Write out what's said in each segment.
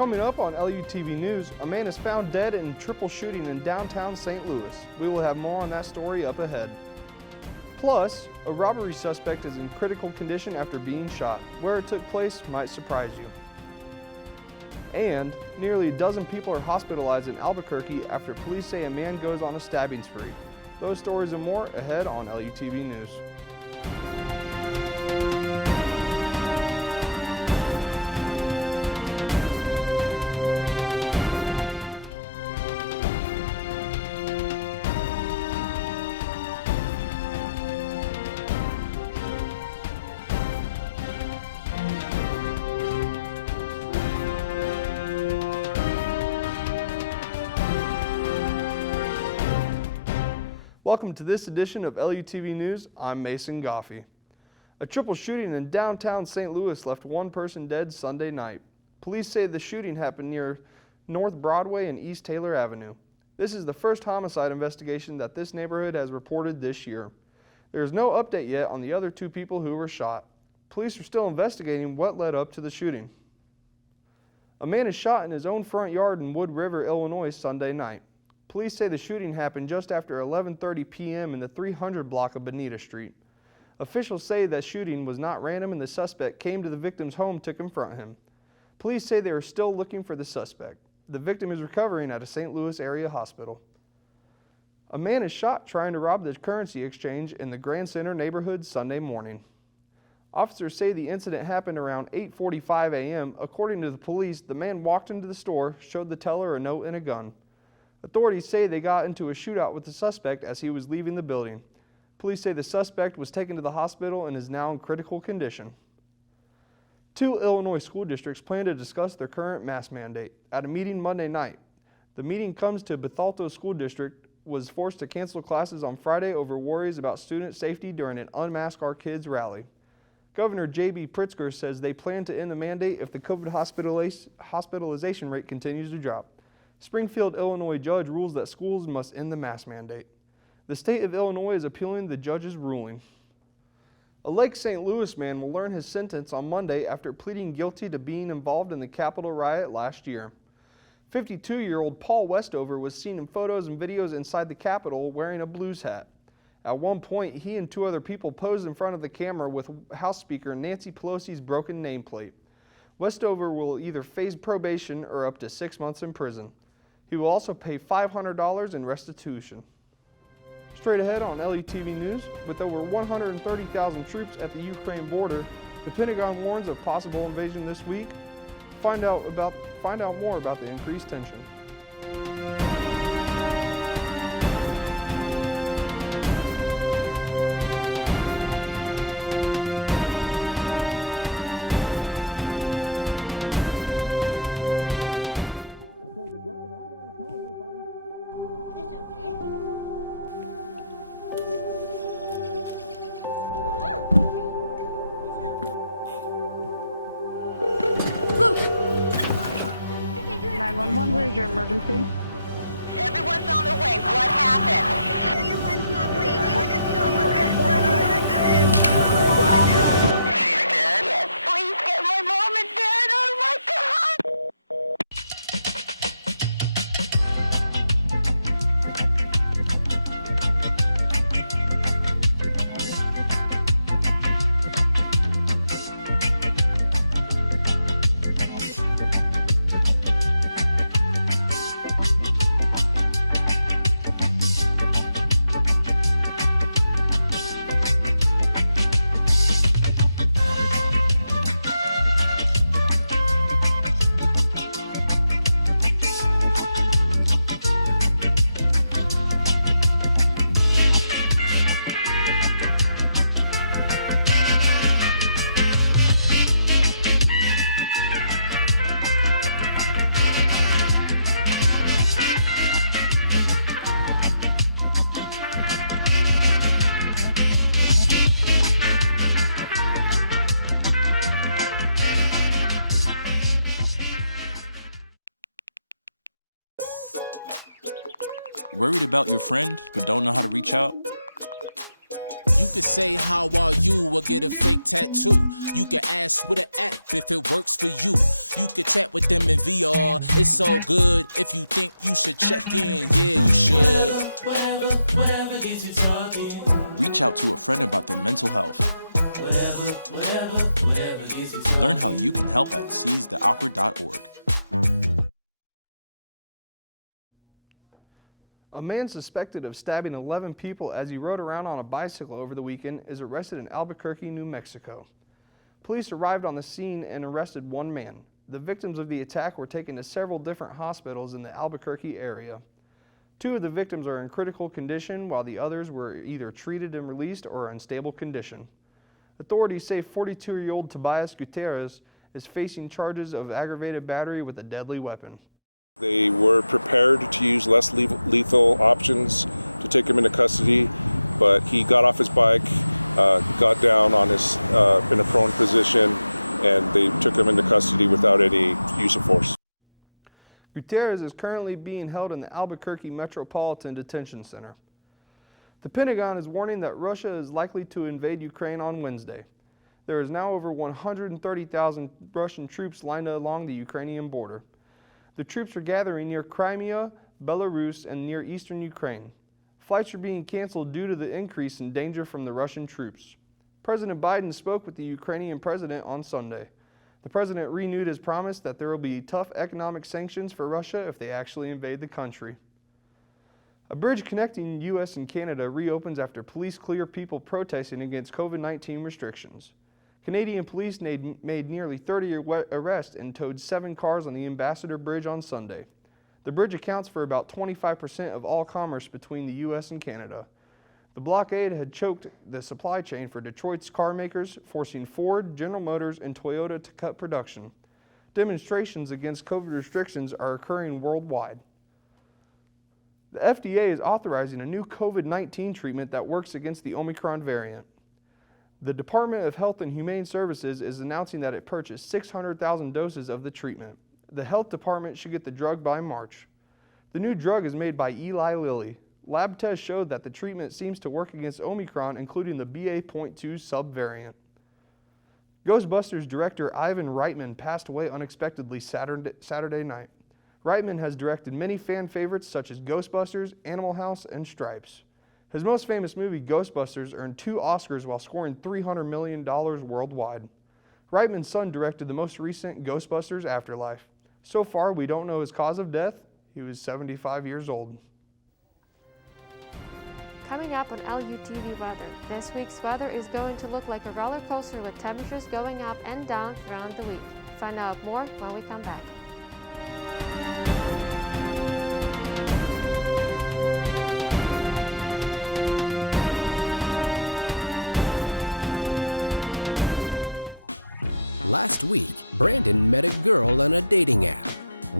Coming up on LUTV News, a man is found dead in triple shooting in downtown St. Louis. We will have more on that story up ahead. Plus, a robbery suspect is in critical condition after being shot. Where it took place might surprise you. And nearly a dozen people are hospitalized in Albuquerque after police say a man goes on a stabbing spree. Those stories and more ahead on LUTV News. Welcome to this edition of LUTV News. I'm Mason Goffey. A triple shooting in downtown St. Louis left one person dead Sunday night. Police say the shooting happened near North Broadway and East Taylor Avenue. This is the first homicide investigation that this neighborhood has reported this year. There is no update yet on the other two people who were shot. Police are still investigating what led up to the shooting. A man is shot in his own front yard in Wood River, Illinois Sunday night. Police say the shooting happened just after 11:30 p.m. in the 300 block of Bonita Street. Officials say that shooting was not random and the suspect came to the victim's home to confront him. Police say they are still looking for the suspect. The victim is recovering at a St. Louis area hospital. A man is shot trying to rob the currency exchange in the Grand Center neighborhood Sunday morning. Officers say the incident happened around 8:45 a.m. According to the police, the man walked into the store, showed the teller a note and a gun. Authorities say they got into a shootout with the suspect as he was leaving the building. Police say the suspect was taken to the hospital and is now in critical condition. Two Illinois school districts plan to discuss their current mask mandate at a meeting Monday night. The meeting comes to Bethalto School District was forced to cancel classes on Friday over worries about student safety during an Unmask Our Kids rally. Governor J.B. Pritzker says they plan to end the mandate if the COVID hospitalization rate continues to drop. Springfield, Illinois judge rules that schools must end the mask mandate. The state of Illinois is appealing the judge's ruling. A Lake St. Louis man will learn his sentence on Monday after pleading guilty to being involved in the Capitol riot last year. 52-year-old Paul Westover was seen in photos and videos inside the Capitol wearing a Blues hat. At one point, he and two other people posed in front of the camera with House Speaker Nancy Pelosi's broken nameplate. Westover will either face probation or up to 6 months in prison. He will also pay $500 in restitution. Straight ahead on LUTV News, with over 130,000 troops at the Ukraine border, the Pentagon warns of possible invasion this week. Find out more about the increased tension. crazy Charlie. A man suspected of stabbing 11 people as he rode around on a bicycle over the weekend is arrested in Albuquerque, New Mexico. Police arrived on the scene and arrested one man. The victims of the attack were taken to several different hospitals in the Albuquerque area. 2 of the victims are in critical condition, while the others were either treated and released or in stable condition. Authorities say 42-year-old Tobias Gutierrez is facing charges of aggravated battery with a deadly weapon. They were prepared to use less lethal options to take him into custody, but he got off his bike, got down on his in a prone position, and they took him into custody without any use of force. Gutierrez is currently being held in the Albuquerque Metropolitan Detention Center. The Pentagon is warning that Russia is likely to invade Ukraine on Wednesday. There is now over 130,000 Russian troops lined along the Ukrainian border. The troops are gathering near Crimea, Belarus, and near eastern Ukraine. Flights are being canceled due to the increase in danger from the Russian troops. President Biden spoke with the Ukrainian president on Sunday. The president renewed his promise that there will be tough economic sanctions for Russia if they actually invade the country. A bridge connecting the U.S. and Canada reopens after police clear people protesting against COVID-19 restrictions. Canadian police made nearly 30 arrests and towed 7 cars on the Ambassador Bridge on Sunday. The bridge accounts for about 25% of all commerce between the U.S. and Canada. The blockade had choked the supply chain for Detroit's car makers, forcing Ford, General Motors, and Toyota to cut production. Demonstrations against COVID restrictions are occurring worldwide. The FDA is authorizing a new COVID-19 treatment that works against the Omicron variant. The Department of Health and Humane Services is announcing that it purchased 600,000 doses of the treatment. The health department should get the drug by March. The new drug is made by Eli Lilly. Lab tests showed that the treatment seems to work against Omicron, including the BA.2 subvariant. Ghostbusters director Ivan Reitman passed away unexpectedly Saturday night. Reitman has directed many fan favorites such as Ghostbusters, Animal House, and Stripes. His most famous movie, Ghostbusters, earned 2 Oscars while scoring $300 million worldwide. Reitman's son directed the most recent Ghostbusters Afterlife. So far, we don't know his cause of death. He was 75 years old. Coming up on LUTV weather, this week's weather is going to look like a roller coaster with temperatures going up and down throughout the week. Find out more when we come back. Last week, Brandon met a girl on a dating app.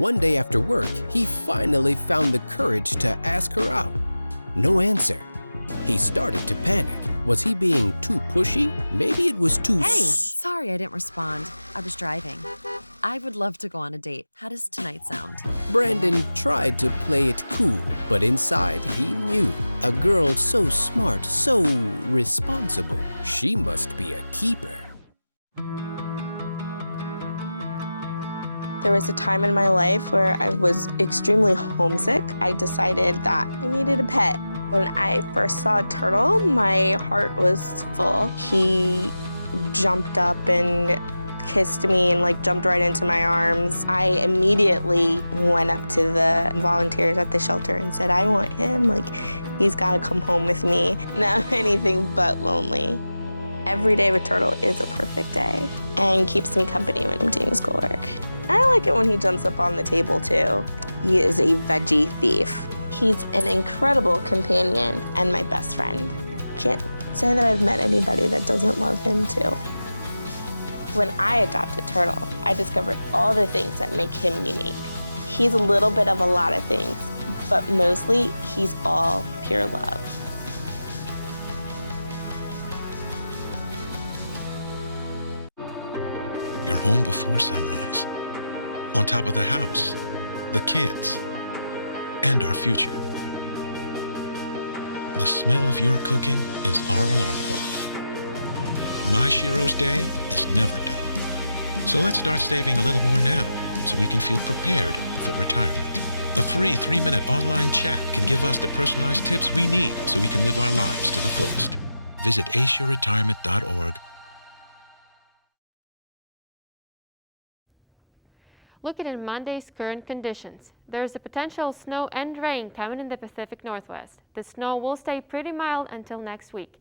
One day after work, he finally found the courage to ask her out. No answer. He started to panic. Was he being too pushy? Maybe it was too soon. Sorry I didn't respond. I was driving. I would love to go on a date. How does tonight sound? Brandon tried to play it cool, but inside he knew a girl so smart, so responsible. She must be a keeper. There was a time in my life where I was extremely homesick. I decided that I wanted a pet. When I first saw a turtle, my heart was full. He jumped up and kissed me and jumped right into my arms. I immediately went up to the volunteers at the shelter and said, I want him. He's got to come home with me. That was anything but lonely. Every day the turtle was my birthday. Looking at Monday's current conditions, there is a potential snow and rain coming in the Pacific Northwest. The snow will stay pretty mild until next week.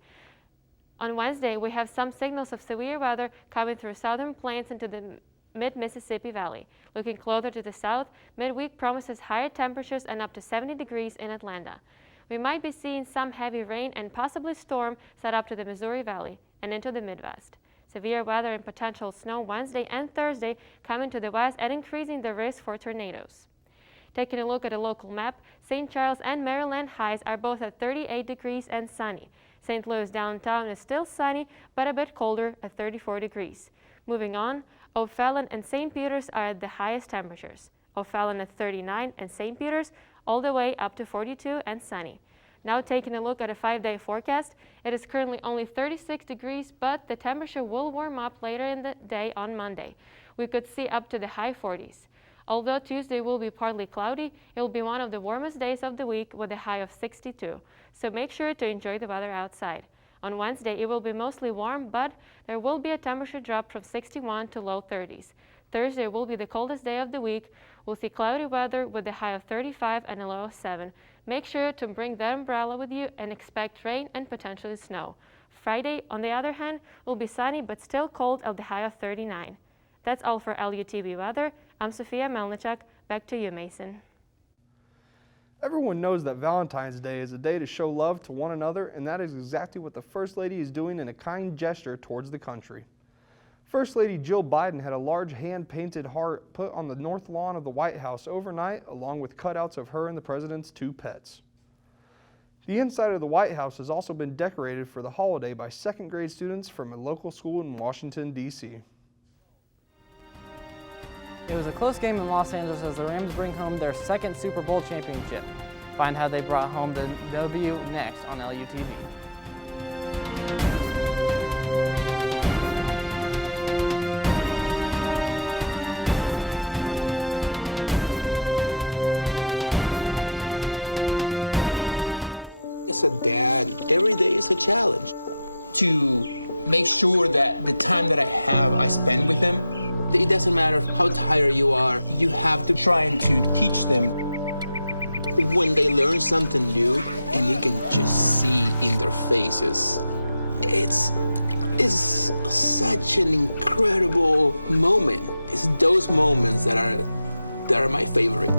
On Wednesday, we have some signals of severe weather coming through southern plains into the mid-Mississippi Valley. Looking closer to the south, midweek promises higher temperatures and up to 70 degrees in Atlanta. We might be seeing some heavy rain and possibly storm set up to the Missouri Valley and into the Midwest. Severe weather and potential snow Wednesday and Thursday coming to the west and increasing the risk for tornadoes. Taking a look at a local map, St. Charles and Maryland highs are both at 38 degrees and sunny. St. Louis downtown is still sunny, but a bit colder at 34 degrees. Moving on, O'Fallon and St. Peter's are at the highest temperatures. O'Fallon at 39 and St. Peter's all the way up to 42 and sunny. Now taking a look at a 5-day forecast, it is currently only 36 degrees, but the temperature will warm up later in the day on Monday. We could see up to the high 40s. Although Tuesday will be partly cloudy, it will be one of the warmest days of the week with a high of 62. So make sure to enjoy the weather outside. On Wednesday, it will be mostly warm, but there will be a temperature drop from 61 to low 30s. Thursday will be the coldest day of the week. We'll see cloudy weather with a high of 35 and a low of 7. Make sure to bring the umbrella with you and expect rain and potentially snow. Friday, on the other hand, will be sunny but still cold at the high of 39. That's all for LUTV weather. I'm Sophia Melnichuk. Back to you, Mason. Everyone knows that Valentine's Day is a day to show love to one another, and that is exactly what the First Lady is doing in a kind gesture towards the country. First Lady Jill Biden had a large hand-painted heart put on the north lawn of the White House overnight, along with cutouts of her and the president's 2 pets. The inside of the White House has also been decorated for the holiday by second-grade students from a local school in Washington, D.C. It was a close game in Los Angeles as the Rams bring home their 2nd Super Bowl championship. Find how they brought home the W next on LUTV. As a dad, every day is a challenge to make sure that the time that I have, I spend with them. It doesn't matter how tired you are, you have to try to teach them. When they learn something new, and you can see their faces, it's such an incredible moment. It's those moments that are my favorite.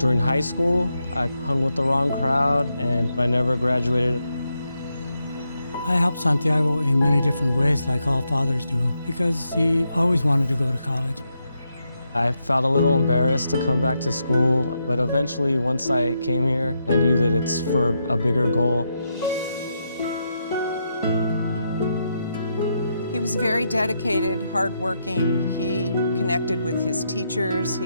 During high school, I hung with the wrong crowd and I never graduated. I helped Santiago in many different ways that I felt honored because I always wanted to be a friend. I felt a little embarrassed to come back to school, but eventually once I came here, I did it for a bigger goal. He was very dedicated, hardworking. He connected with his teachers. He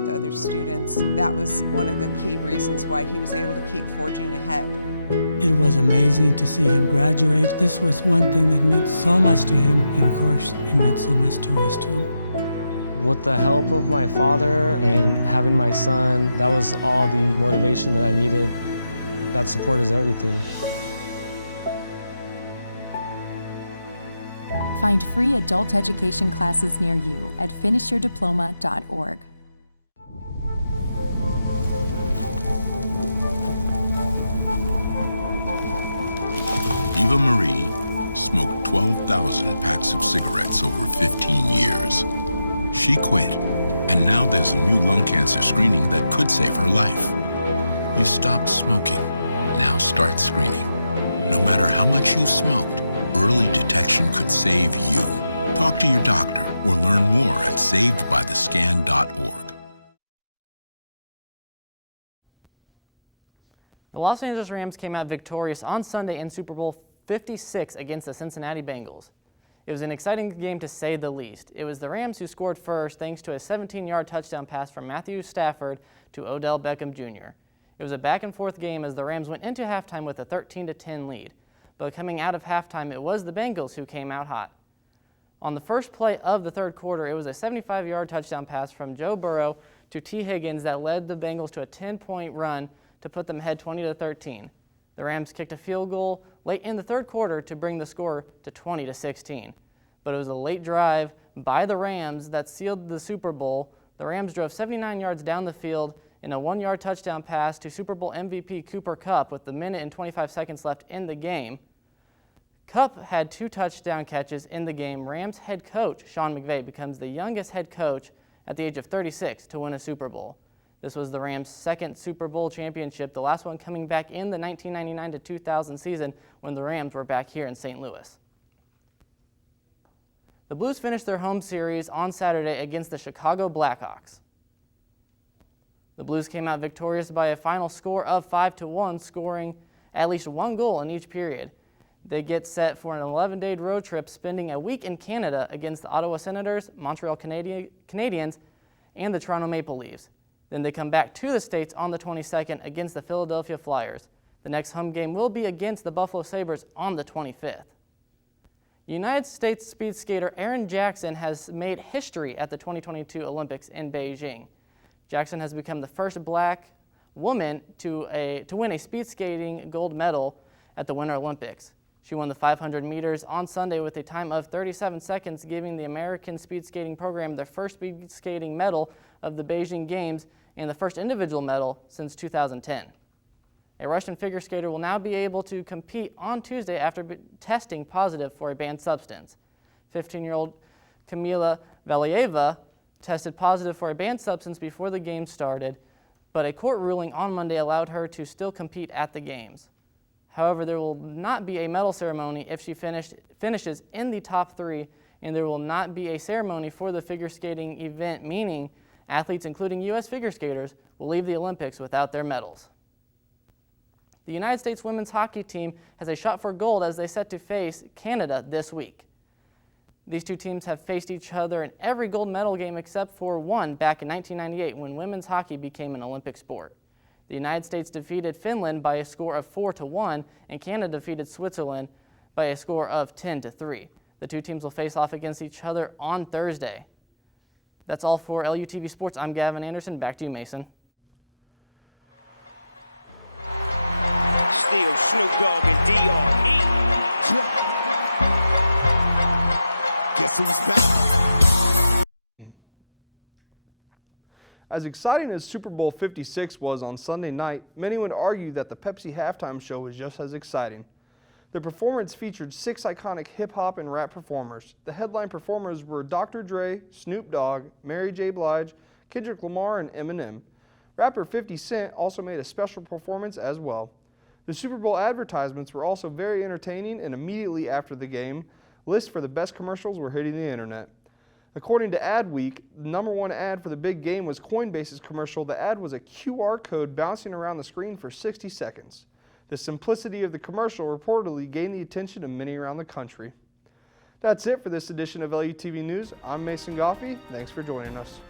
connected with other students. That was one of the reasons why he was able to ahead. It was amazing to see him graduate. This was one of the most saddest to me first and saddest to his story. With the help of my father and myself, I was all motivation and I supported everything. Find free adult education classes near you at finishyourdiploma.org. A Marine smoked 12,000 packs of cigarettes over 15 years. She quit, and now there's a new cancer screening that could save her life. Stop smoking. Now start smoking. No matter how much you smoke, early detection could save you. Talk to your doctor or learn more at savedbythescan.org. The Los Angeles Rams came out victorious on Sunday in Super Bowl 56 against the Cincinnati Bengals. It was an exciting game to say the least. It was the Rams who scored first thanks to a 17-yard touchdown pass from Matthew Stafford to Odell Beckham Jr. It was a back-and-forth game as the Rams went into halftime with a 13-10 lead. But coming out of halftime, it was the Bengals who came out hot. On the first play of the third quarter, it was a 75-yard touchdown pass from Joe Burrow to T. Higgins that led the Bengals to a 10-point run to put them ahead 20-13. The Rams kicked a field goal late in the third quarter to bring the score to 20-16. But it was a late drive by the Rams that sealed the Super Bowl. The Rams drove 79 yards down the field in a 1-yard touchdown pass to Super Bowl MVP Cooper Kupp with the minute and 25 seconds left in the game. Kupp had 2 touchdown catches in the game. Rams head coach Sean McVay becomes the youngest head coach at the age of 36 to win a Super Bowl. This was the Rams' second Super Bowl championship, the last one coming back in the 1999-2000 season when the Rams were back here in St. Louis. The Blues finished their home series on Saturday against the Chicago Blackhawks. The Blues came out victorious by a final score of 5-1, scoring at least 1 goal in each period. They get set for an 11-day road trip, spending a week in Canada against the Ottawa Senators, Montreal Canadiens, and the Toronto Maple Leafs. Then they come back to the States on the 22nd against the Philadelphia Flyers. The next home game will be against the Buffalo Sabres on the 25th. United States speed skater Erin Jackson has made history at the 2022 Olympics in Beijing. Jackson has become the first black woman to win a speed skating gold medal at the Winter Olympics. She won the 500 meters on Sunday with a time of 37 seconds, giving the American speed skating program their first speed skating medal of the Beijing Games and the first individual medal since 2010. A Russian figure skater will now be able to compete on Tuesday after testing positive for a banned substance. 15-year-old Kamila Valieva tested positive for a banned substance before the Games started, but a court ruling on Monday allowed her to still compete at the Games. However, there will not be a medal ceremony if she finishes in the top 3, and there will not be a ceremony for the figure skating event, meaning athletes, including U.S. figure skaters, will leave the Olympics without their medals. The United States women's hockey team has a shot for gold as they set to face Canada this week. These two teams have faced each other in every gold medal game except for one back in 1998 when women's hockey became an Olympic sport. The United States defeated Finland by a score of 4-1, and Canada defeated Switzerland by a score of 10-3. The two teams will face off against each other on Thursday. That's all for LUTV Sports. I'm Gavin Anderson. Back to you, Mason. As exciting as Super Bowl 56 was on Sunday night, many would argue that the Pepsi halftime show was just as exciting. The performance featured 6 iconic hip-hop and rap performers. The headline performers were Dr. Dre, Snoop Dogg, Mary J. Blige, Kendrick Lamar, and Eminem. Rapper 50 Cent also made a special performance as well. The Super Bowl advertisements were also very entertaining, and immediately after the game, lists for the best commercials were hitting the internet. According to Adweek, the #1 ad for the big game was Coinbase's commercial. The ad was a QR code bouncing around the screen for 60 seconds. The simplicity of the commercial reportedly gained the attention of many around the country. That's it for this edition of LUTV News. I'm Mason Goffey. Thanks for joining us.